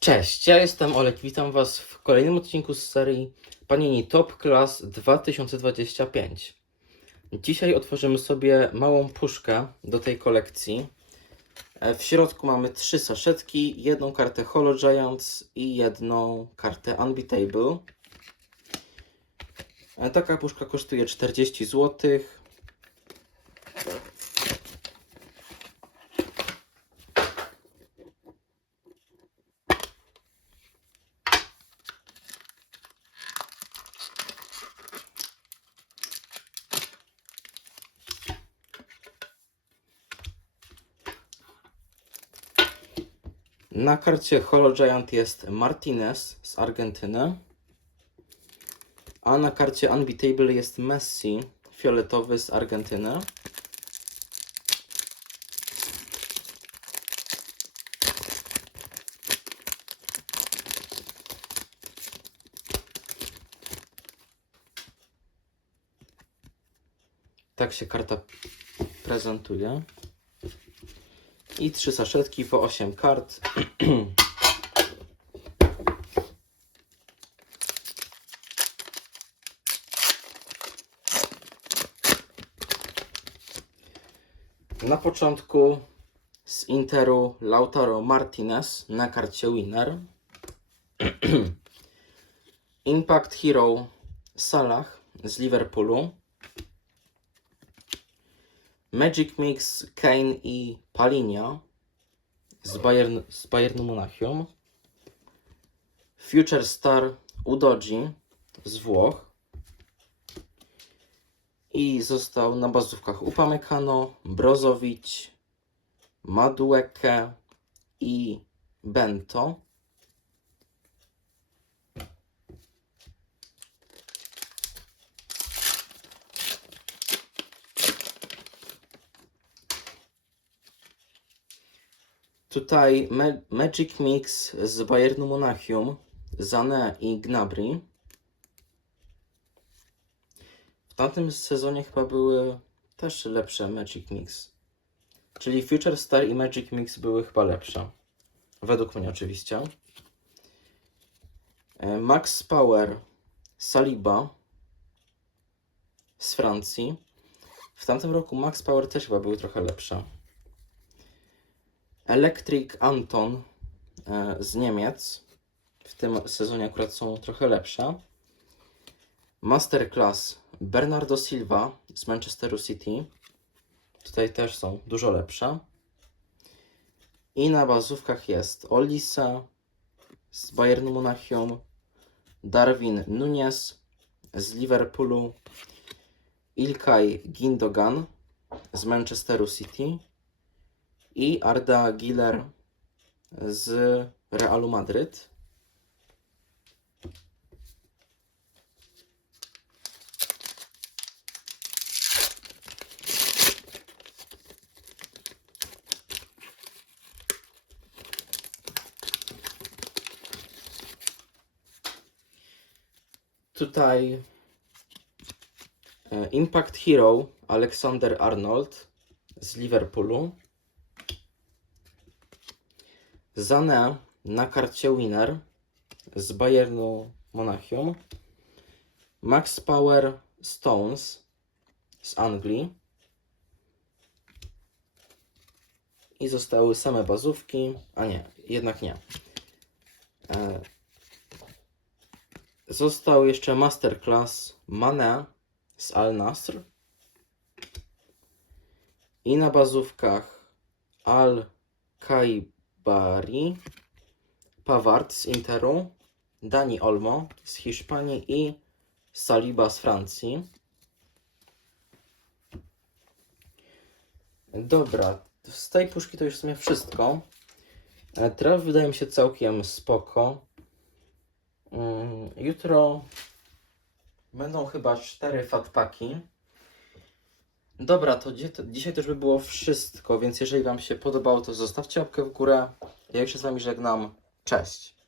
Cześć, ja jestem Olek, witam Was w kolejnym odcinku z serii Panini Top Class 2025. Dzisiaj otworzymy sobie małą puszkę do tej kolekcji. E, W środku mamy trzy saszetki, jedną kartę Holo Giants i jedną kartę Unbeatable. E, Taka puszka kosztuje 40 zł. Na karcie Holo Giant jest Martinez z Argentyny, a na karcie Unbeatable jest Messi fioletowy z Argentyny. Tak się karta prezentuje. I trzy saszetki po 8 kart. Na początku z Interu Lautaro Martinez na karcie Winner. Impact Hero Salah z Liverpoolu. Magic Mix Kane i Palinha z, Bayern, z Bayernu Monachium. Future Star Udoji z Włoch. I został na bazówkach Upamecano, Brozovic, Madueke i Bento. Tutaj Ma- Magic Mix z Bayernu Monachium, Zane i Gnabry. W tamtym sezonie chyba były też lepsze Magic Mix. Czyli Future Star i Magic Mix były chyba lepsze. Według mnie oczywiście. E, Max Power Saliba z Francji. W tamtym roku Max Power też chyba były trochę lepsze. Electric Anton e, z Niemiec. W tym sezonie akurat są trochę lepsze. Masterclass Bernardo Silva z Manchesteru City. Tutaj też są dużo lepsze. I na bazówkach jest Olisa z Bayernu Monachium, Darwin Nunez z Liverpoolu, Ilkay Gindogan z Manchesteru City i Arda Giler z Realu Madryt. Tutaj e, Impact Hero Alexander Arnold z Liverpoolu. Zane na karcie Winner z Bayernu Monachium. Max Power Stones z Anglii. I zostały same bazówki. A nie, jednak nie. E, Został jeszcze Masterclass Mane z Al Nasr. I na bazówkach Al Kaibari, Pavard z Interu, Dani Olmo z Hiszpanii i Saliba z Francji. Dobra, z tej puszki to już w sumie wszystko. E, Teraz wydaje mi się całkiem spoko. Mm, Jutro będą chyba cztery fatpaki. Dobra, to, dzi- to dzisiaj też by było wszystko, więc jeżeli Wam się podobało, to zostawcie łapkę w górę. Ja już się z Wami żegnam. Cześć!